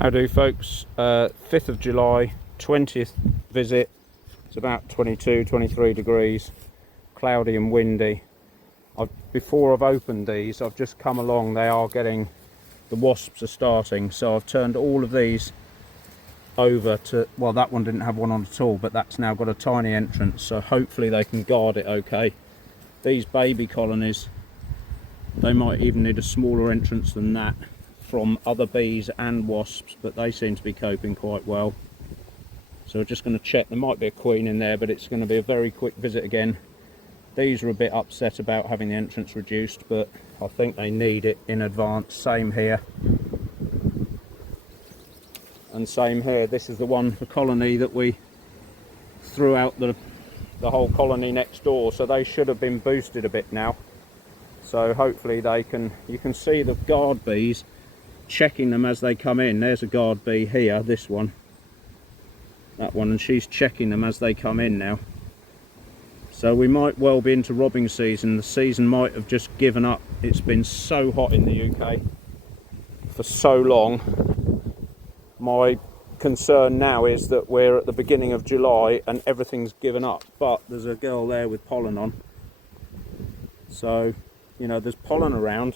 How do folks? 5th of July, 20th visit. It's about 22, 23 degrees, cloudy and windy. Before I've opened these, I've just come along, they are getting, the wasps are starting, so I've turned all of these over to, well, that one didn't have one on at all, but that's now got a tiny entrance, so hopefully they can guard it okay. These baby colonies, they might even need a smaller entrance than that from other bees and wasps, but they seem to be coping quite well. So we're just going to check. There might be a queen in there, but it's going to be a very quick visit again. These are a bit upset about having the entrance reduced, but I think they need it in advance. Same here. And same here. This is the colony that we threw out the whole colony next door, so they should have been boosted a bit now. So hopefully they can, you can see the guard bees checking them as they come in. There's a guard bee here, this one, that one, and she's checking them as they come in now. So we might well be into robbing season. The season might have just given up. It's been so hot in the UK for so long. My concern now is that we're at the beginning of July and everything's given up, but there's a girl there with pollen on, so you know there's pollen around.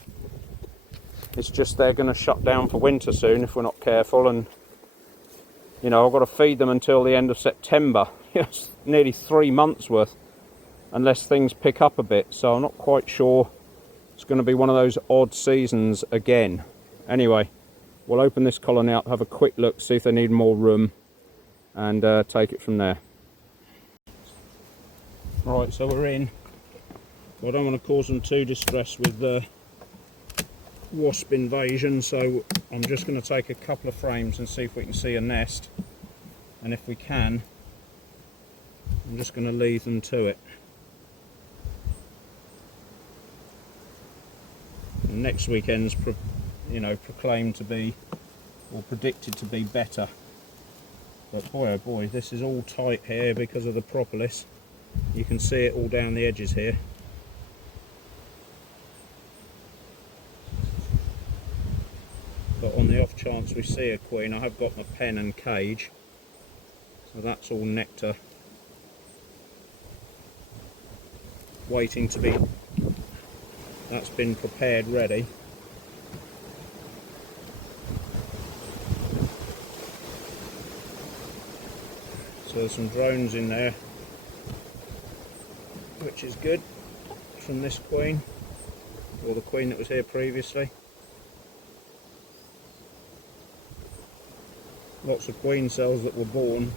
It's just they're going to shut down for winter soon if we're not careful, and you know I've got to feed them until the end of September. It's nearly 3 months worth unless things pick up a bit, so I'm not quite sure. It's going to be one of those odd seasons again. Anyway, we'll open this colony up, have a quick look, see if they need more room, and take it from there. Right, so we're in. I don't want to cause them too distressed with the wasp invasion, so I'm just going to take a couple of frames and see if we can see a nest, and if we can, I'm just going to leave them to it. And next weekend's proclaimed to be, or predicted to be, better. But boy oh boy, this is all tight here because of the propolis. You can see it all down the edges here. But on the off chance we see a queen, I have got my pen and cage. So that's all nectar waiting to be, that's been prepared ready. So there's some drones in there, which is good, from this queen, or the queen that was here previously. Lots of queen cells that were born.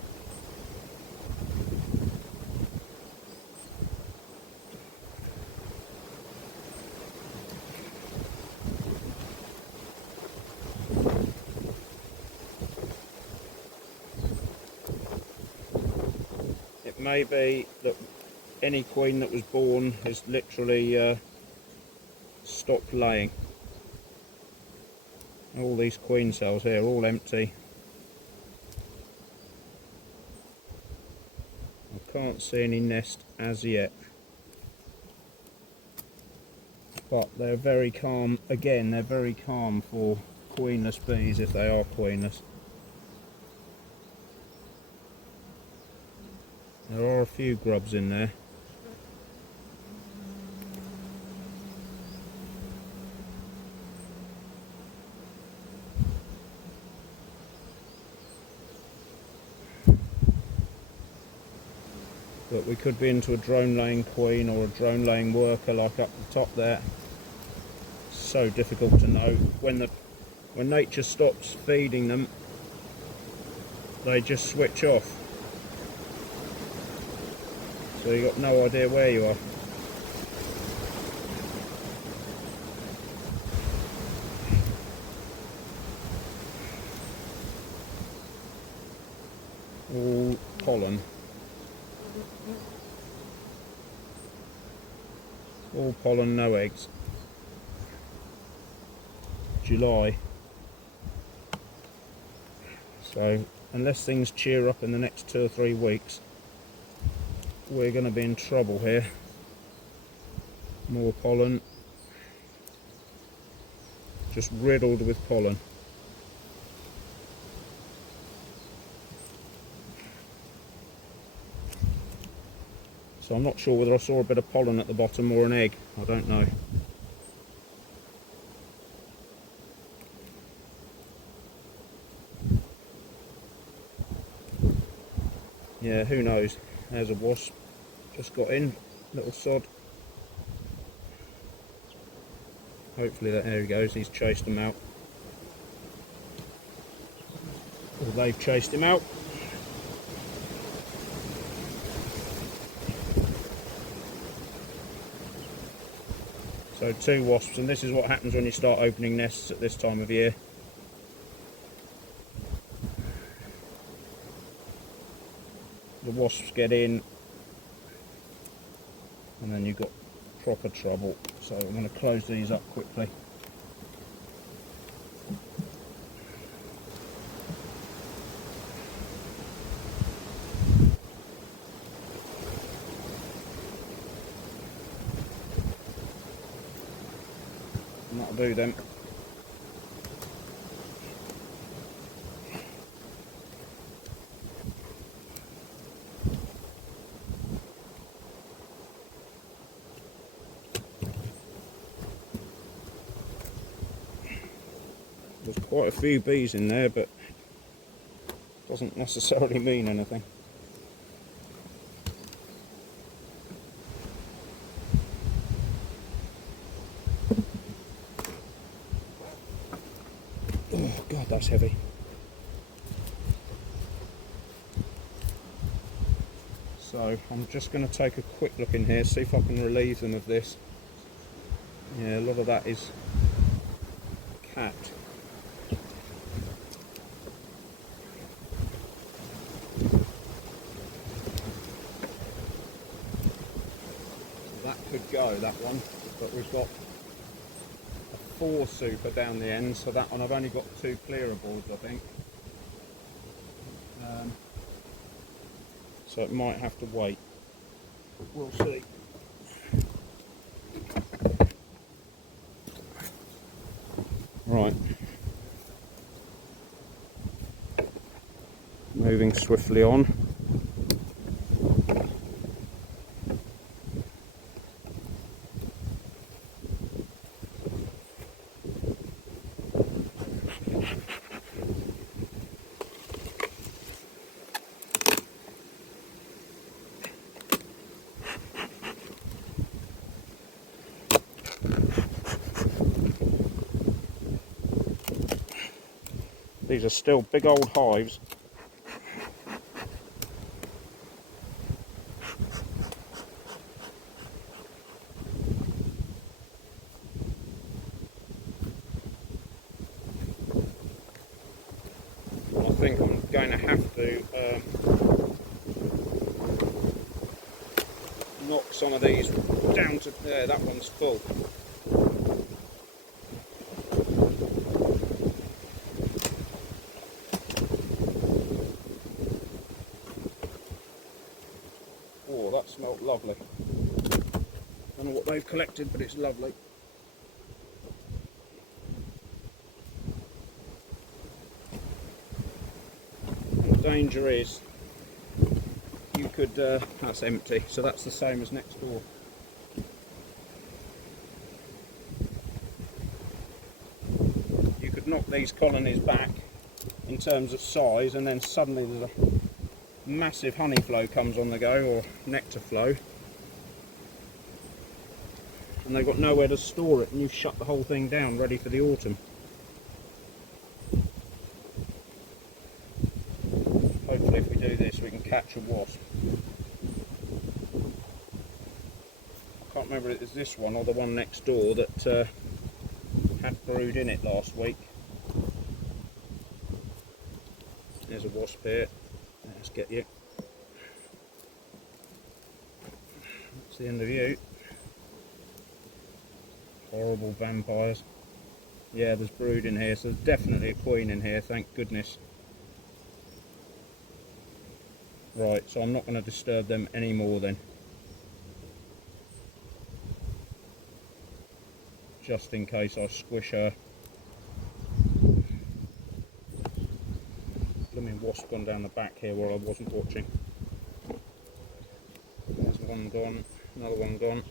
It may be that any queen that was born has literally stopped laying. All these queen cells here are all empty. I can't see any nest as yet, but they're very calm. Again, they're very calm for queenless bees, if they are queenless. There are a few grubs in there. But we could be into a drone laying queen or a drone laying worker like up the top there. So difficult to know. When nature stops feeding them, they just switch off. So you've got no idea where you are. All pollen. All pollen, no eggs. July. So unless things cheer up in the next 2 or 3 weeks, we're going to be in trouble here. More pollen. Just riddled with pollen. So I'm not sure whether I saw a bit of pollen at the bottom or an egg. I don't know. Yeah, who knows? There's a wasp. Just got in. Little sod. Hopefully there he goes. He's chased them out. Or they've chased him out. So 2 wasps, and this is what happens when you start opening nests at this time of year. The wasps get in, and then you've got proper trouble. So I'm going to close these up quickly. And that'll do them. There's quite a few bees in there, but doesn't necessarily mean anything. Oh God, that's heavy. So I'm just going to take a quick look in here, see if I can relieve them of this. Yeah, a lot of that is capped. That could go, that one, but we've got a 4 super down the end, so that one I've only got 2 clearables, I think. So it might have to wait. We'll see. Right. Moving swiftly on. These are still big old hives. I think I'm going to have to knock some of these down to there. That one's full. Oh, that smelled lovely. I don't know what they've collected, but it's lovely. And the danger is you could, that's empty, so that's the same as next door. You could knock these colonies back in terms of size, and then suddenly there's a massive honey flow comes on the go, or nectar flow, and they've got nowhere to store it, and you shut the whole thing down ready for the autumn. Hopefully if we do this we can catch a wasp. I can't remember if it was this one or the one next door that had brood in it last week. There's a wasp here. Let's get you. That's the end of you. Horrible vampires. Yeah, there's brood in here, so there's definitely a queen in here, thank goodness. Right, so I'm not going to disturb them anymore then. Just in case I squish her. Blooming wasp gone down the back here while I wasn't watching. There's one one gone, another one gone.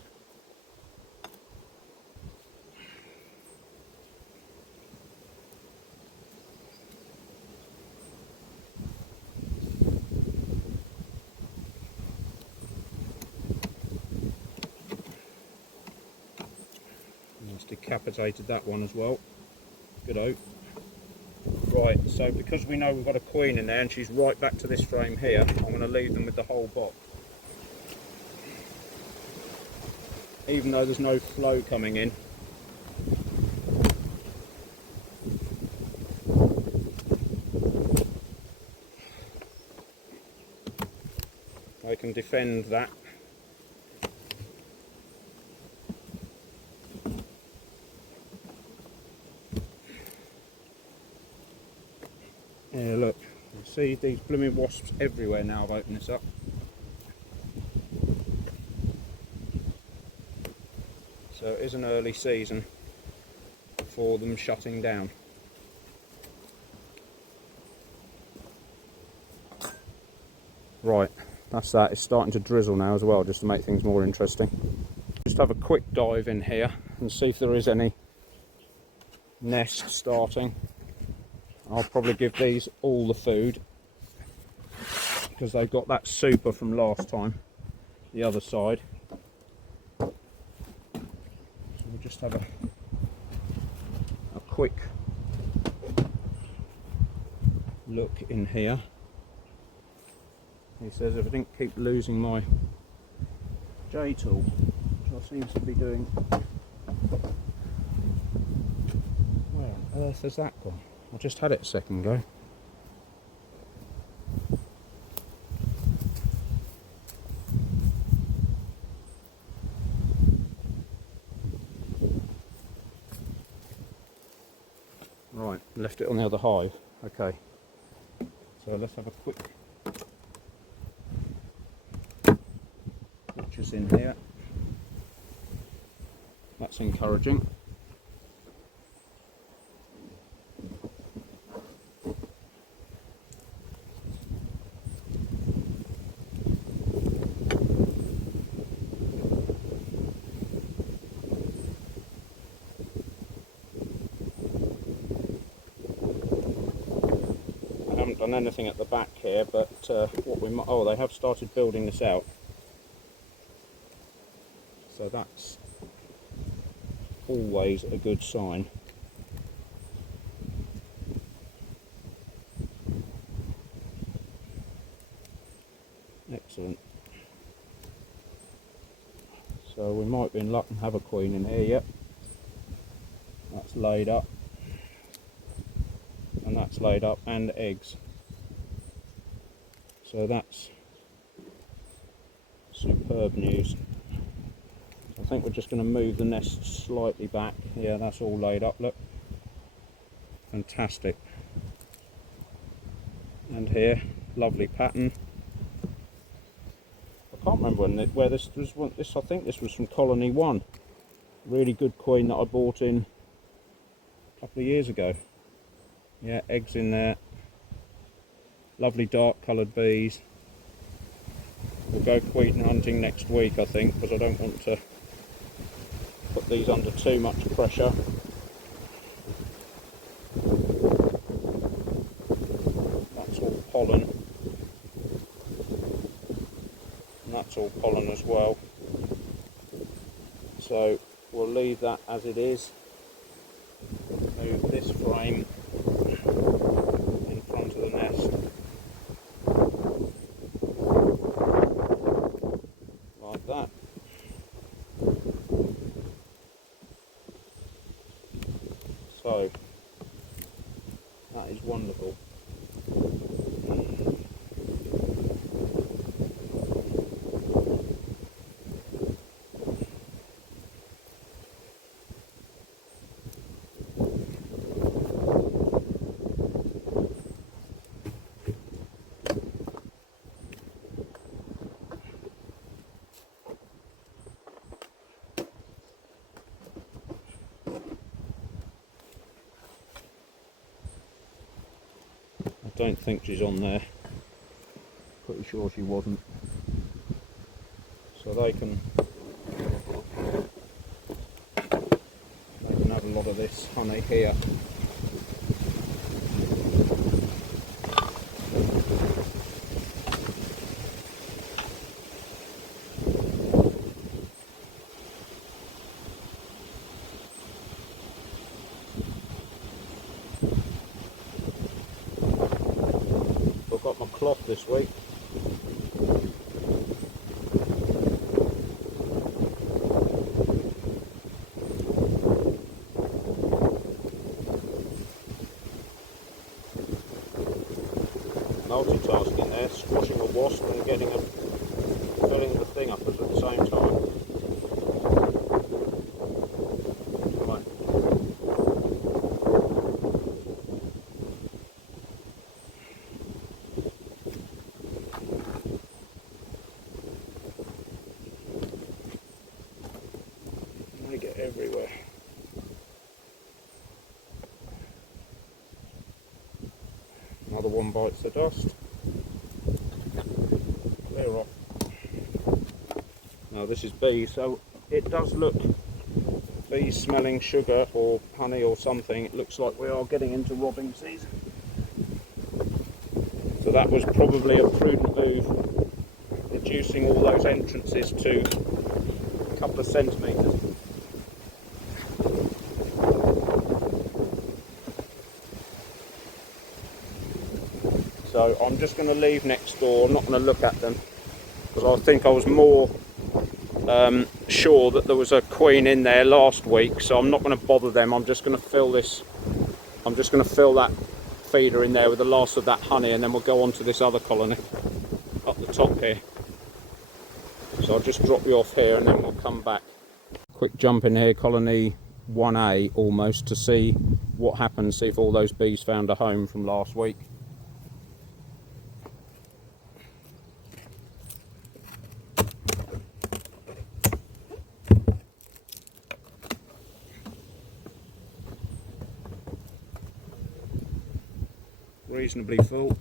Just decapitated that one as well. Good-o. Right, so because we know we've got a queen in there and she's right back to this frame here, I'm going to leave them with the whole box. Even though there's no flow coming in. I can defend that. Yeah, look, you see these blooming wasps everywhere now I've opened this up. So it is an early season for them shutting down. Right, that's that. It's starting to drizzle now as well, just to make things more interesting. Just have a quick dive in here and see if there is any nest starting. I'll probably give these all the food because they've got that super from last time, the other side. So we'll just have a quick look in here. He says if I didn't keep losing my J tool, which I seem to be doing. Where on earth has that gone? I just had it a second ago. Right, left it on the other hive. Okay, so let's have a quick pictures in here. That's encouraging. Done anything at the back here, but what we might, oh, they have started building this out, so that's always a good sign. Excellent. So we might be in luck and have a queen in here. Yep, that's laid up, and that's laid up, and eggs. So that's superb news. I think we're just going to move the nest slightly back. Yeah, that's all laid up, look. Fantastic. And here, lovely pattern. I can't remember where this was. I think this was from Colony 1. Really good queen that I bought in a couple of years ago. Yeah, eggs in there. Lovely dark coloured bees. We'll go queen hunting next week, I think, because I don't want to put these under too much pressure. That's all pollen. And that's all pollen as well. So we'll leave that as it is. Move this frame in front of the nest. Like that. So that is wonderful. I don't think she's on there. Pretty sure she wasn't. so they can have a lot of this honey here. I've got my cloth this week. Multitasking there, squashing a wasp and filling the thing up at the same time. Right. They get everywhere. Another one bites the dust. Clear off. Now this is bees, so it does look, bees smelling sugar or honey or something, it looks like we are getting into robbing season. So that was probably a prudent move, reducing all those entrances to a couple of centimetres. So I'm just going to leave next door, I'm not going to look at them, because I think I was more sure that there was a queen in there last week, so I'm not going to bother them. I'm just going to fill this, I'm just going to fill that feeder in there with the last of that honey, and then we'll go on to this other colony up the top here. So I'll just drop you off here and then we'll come back. Quick jump in here, colony 1A almost, to see what happens, see if all those bees found a home from last week. Reasonably full.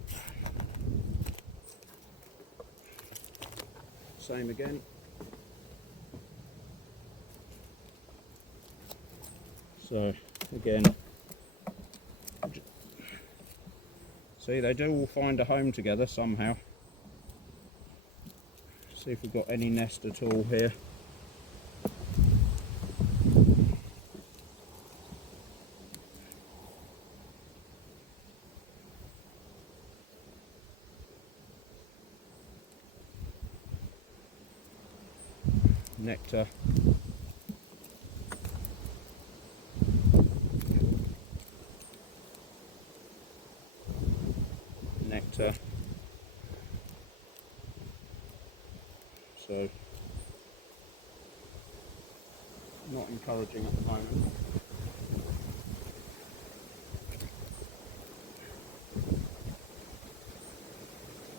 Same again. So again, see, they do all find a home together somehow. See if we've got any nest at all here. Nectar. Nectar. So, not encouraging at the moment.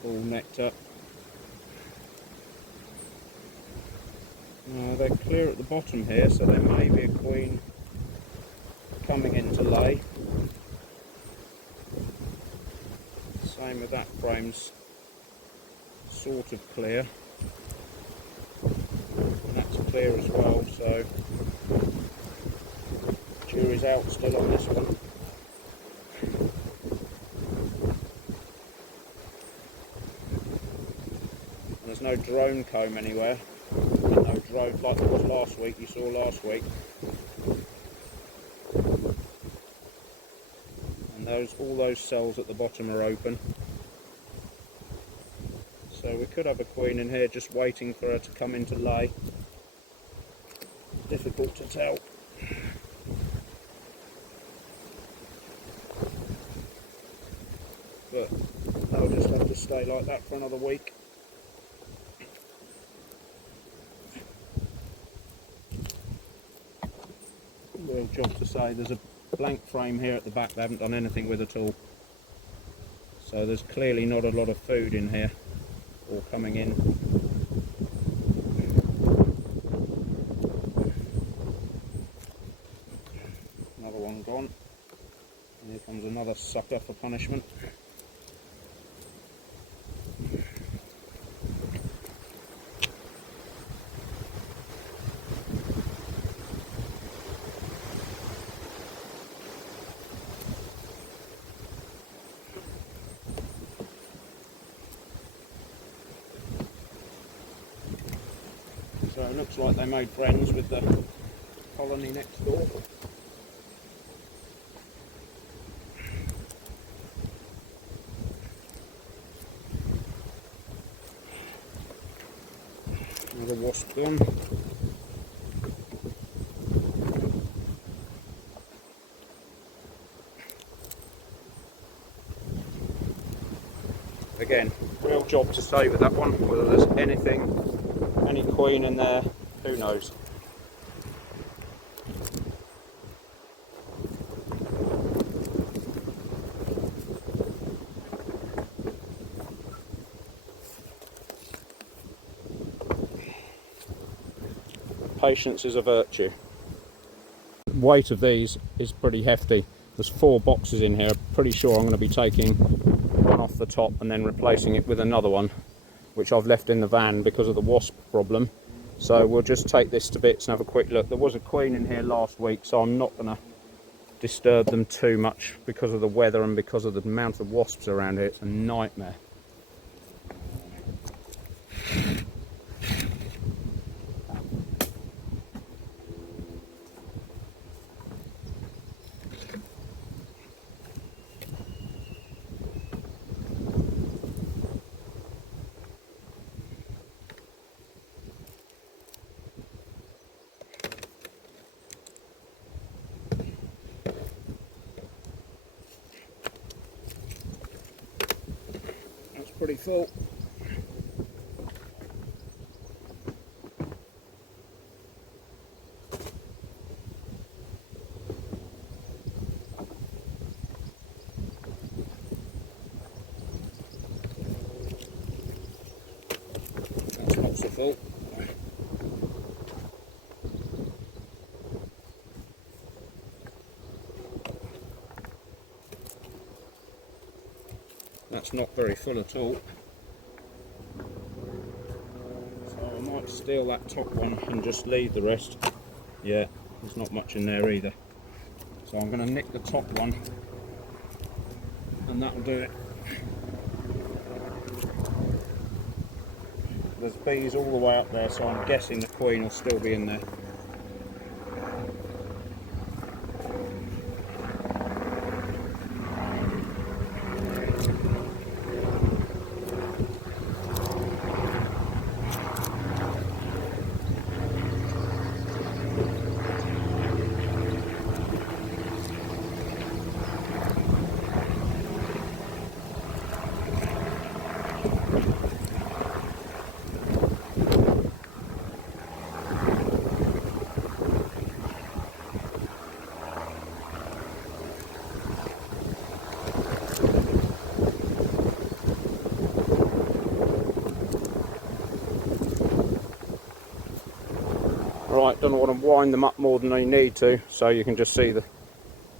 All nectar. They're clear at the bottom here, so there may be a queen coming in to lay. Same with that frame's sort of clear. And that's clear as well, so jury's out still on this one. And there's no drone comb anywhere. No drone like there was last week, you saw last week. And all those cells at the bottom are open. So we could have a queen in here just waiting for her to come in to lay. Difficult to tell. But they'll just have to stay like that for another week. Real job to say, there's a blank frame here at the back they haven't done anything with at all. So there's clearly not a lot of food in here, or coming in. Another one gone. And here comes another sucker for punishment. So it looks like they made friends with the colony next door. Another wasp gone. Again, real job to save with that one. Whether there's anything, any queen in there, who knows. Patience is a virtue. Weight of these is pretty hefty. There's 4 boxes in here. Pretty sure I'm going to be taking one off the top and then replacing it with another one, which I've left in the van because of the wasp problem. So we'll just take this to bits and have a quick look. There was a queen in here last week, so I'm not going to disturb them too much because of the weather and because of the amount of wasps around here. It's a nightmare. Pretty full. That's not so full. That's not very full at all. So I might steal that top one and just leave the rest. Yeah, there's not much in there either. So I'm going to nick the top one and that'll do it. There's bees all the way up there, so I'm guessing the queen will still be in there. Right, don't want to wind them up more than they need to, so you can just see the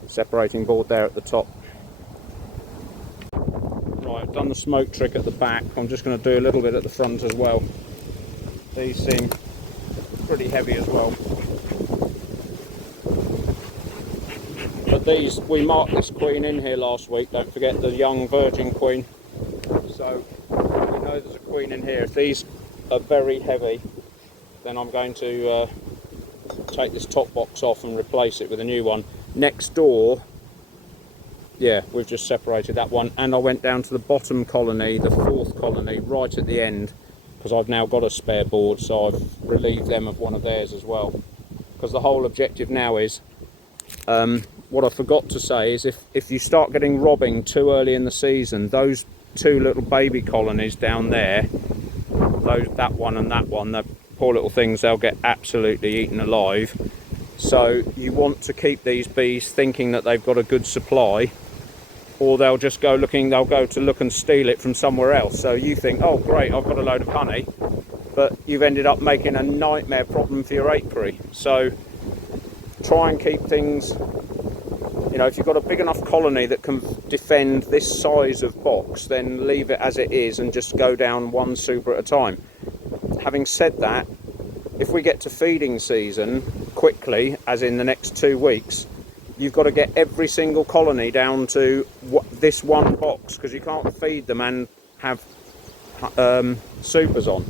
separating board there at the top. Right, I've done the smoke trick at the back. I'm just going to do a little bit at the front as well. These seem pretty heavy as well. But these, we marked this queen in here last week, don't forget the young virgin queen. So you know there's a queen in here. If these are very heavy, then I'm going to take this top box off and replace it with a new one. Next door, yeah, we've just separated that one, and I went down to the bottom colony, the 4th colony, right at the end, because I've now got a spare board, so I've relieved them of one of theirs as well. Because the whole objective now is, what I forgot to say is if you start getting robbing too early in the season, those 2 little baby colonies down there, that one and that one, they're poor little things, they'll get absolutely eaten alive. So you want to keep these bees thinking that they've got a good supply, or they'll just go looking, they'll go to look and steal it from somewhere else. So you think, oh great, I've got a load of honey, but you've ended up making a nightmare problem for your apiary. So try and keep things, you know, if you've got a big enough colony that can defend this size of box, then leave it as it is and just go down one super at a time. Having said that, if we get to feeding season quickly, as in the next 2 weeks, you've got to get every single colony down to this one box, because you can't feed them and have supers on.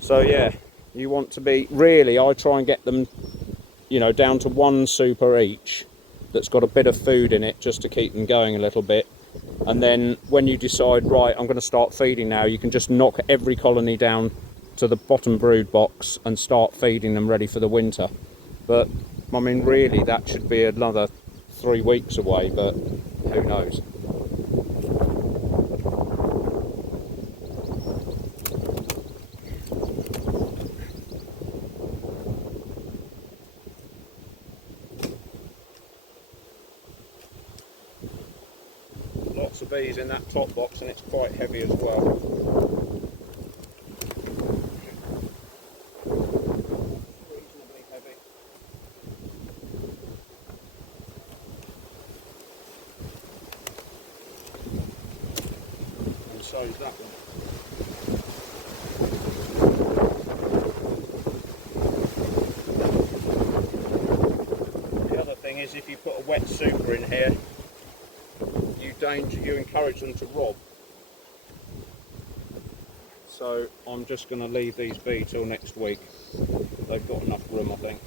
So yeah, You want to be, really, I try and get them, you know, down to one super each that's got a bit of food in it just to keep them going a little bit. And then when you decide, right, I'm going to start feeding now, you can just knock every colony down to the bottom brood box and start feeding them ready for the winter. But I mean, really, that should be another 3 weeks away, but who knows. Lots of bees in that top box, and it's quite heavy as well. Reasonably heavy. And so is that one. The other thing is, if you put a wet super in here, you encourage them to rob. So I'm just going to leave these be till next week. They've got enough room, I think.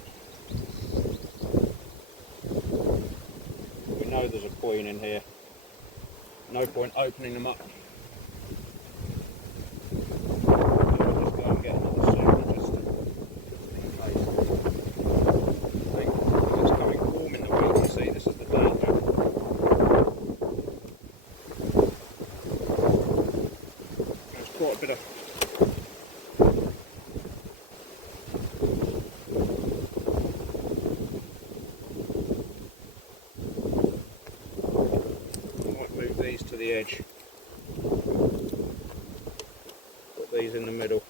We know there's a queen in here. No point opening them up. I'll just go and get another super just in case. I think it's coming warm in the week, you see, this is the danger. Quite a bit of I might move these to the edge, put these in the middle.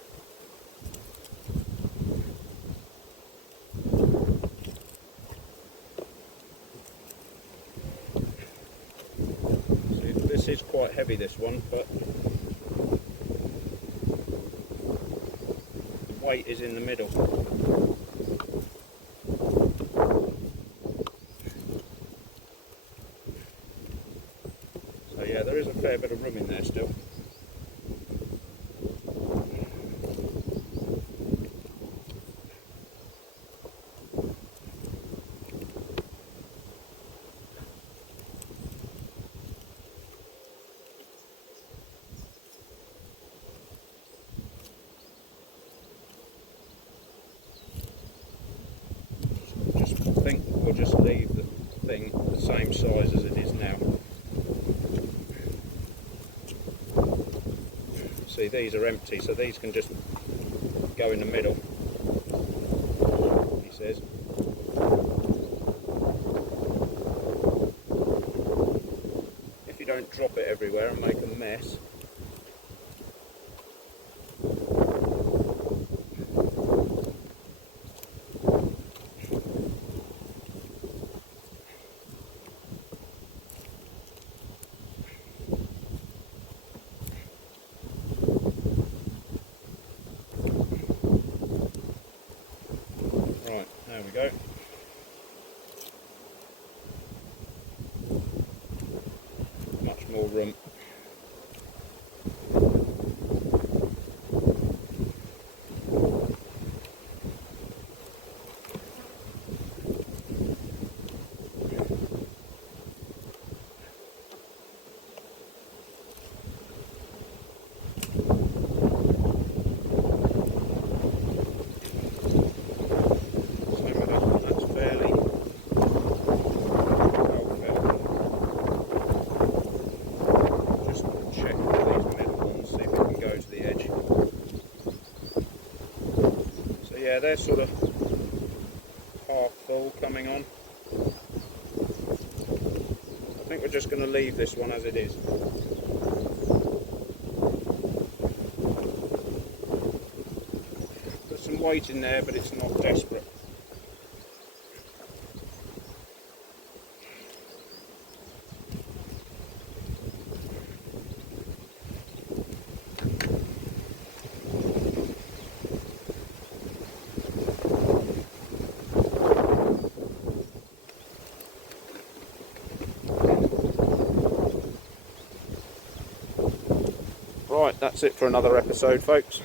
See, this is quite heavy, this one, but weight is in the middle. So yeah, there is a fair bit of room in there still. I think we'll just leave the thing the same size as it is now. See, these are empty, so these can just go in the middle, he says. If you don't drop it everywhere and make a mess. Right, there we go. Much more room. Yeah, they're sort of half full coming on. I think we're just going to leave this one as it is. There's some weight in there, but it's not desperate. Right, that's it for another episode, folks.